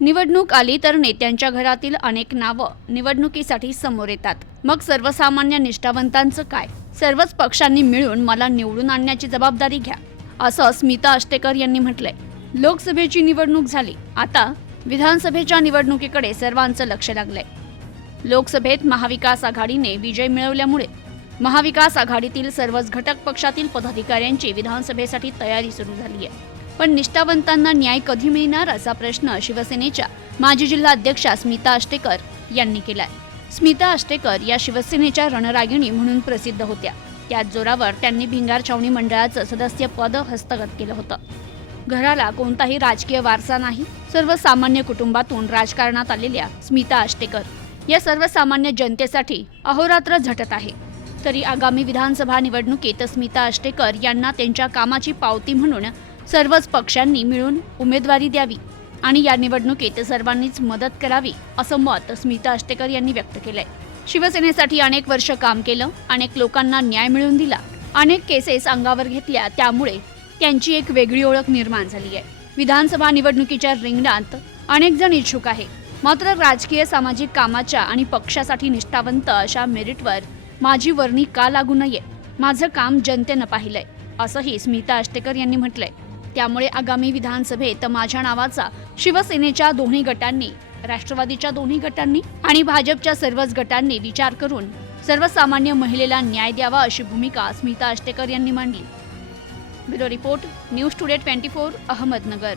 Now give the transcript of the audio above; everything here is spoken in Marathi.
निवडणूक आली तर नेत्यांच्या घरातील अनेक नावं निवडणुकीसाठी समोर येतात. मग सर्वसामान्य निष्ठावंतांचं काय? सर्वच पक्षांनी मिळून मला निवडून आणण्याची जबाबदारी घ्या असं स्मिता अष्टेकर यांनी म्हटलंय. लोकसभेची निवडणूक झाली. आता विधानसभेच्या निवडणुकीकडे सर्वांचं लक्ष लागलंय. लोकसभेत महाविकास आघाडीने विजय मिळवल्यामुळे महाविकास आघाडीतील सर्वच घटक पक्षातील पदाधिकाऱ्यांची विधानसभेसाठी तयारी सुरू झाली आहे पण निष्ठावंतांना न्याय कधी मिळणार असा प्रश्न शिवसेनेच्या माजी जिल्हा अध्यक्षा स्मिता आष्टेकर यांनी केलाय. स्मिता आष्टेकर या शिवसेनेच्या रणरागिणी म्हणून प्रसिद्ध होत्या. त्याच जोरावर त्यांनी भिंगार छावणी मंडळाचं सदस्य पद हस्तगत केलं होतं. घराला कोणताही राजकीय वारसा नाही सर्वसामान्य कुटुंबातून राजकारणात आलेल्या स्मिता आष्टेकर या सर्वसामान्य जनतेसाठी अहोरात्र झटत आहे. तरी आगामी विधानसभा निवडणुकीत स्मिता आष्टेकर यांना त्यांच्या कामाची पावती म्हणून सर्वच पक्षांनी मिळून उमेदवारी द्यावी आणि या निवडणुकीत सर्वांनीच मदत करावी असं मत स्मिता अष्टेकर यांनी व्यक्त केलंय. शिवसेनेसाठी अनेक वर्ष काम केलं अनेक लोकांना न्याय मिळवून दिला. अनेक केसेस अंगावर घेतल्या त्यामुळे त्यांची एक वेगळी ओळख निर्माण झाली आहे. विधानसभा निवडणुकीच्या रिंगणात अनेक जण इच्छुक आहे. मात्र राजकीय सामाजिक कामाच्या आणि पक्षासाठी निष्ठावंत अशा मेरिटवर माझी वर्णी का लागू नये माझं काम जनतेनं पाहिलंय असंही स्मिता अष्टेकर यांनी म्हटलंय. त्यामुळे आगामी विधानसभेत माझ्या नावाचा शिवसेनेच्या दोन्ही गटांनी राष्ट्रवादीच्या दोन्ही गटांनी आणि भाजपच्या सर्वच गटांनी विचार करून सर्वसामान्य महिलेला न्याय द्यावा अशी भूमिका स्मिता अष्टेकर यांनी मांडली. Bureau report news today twenty four Ahmednagar.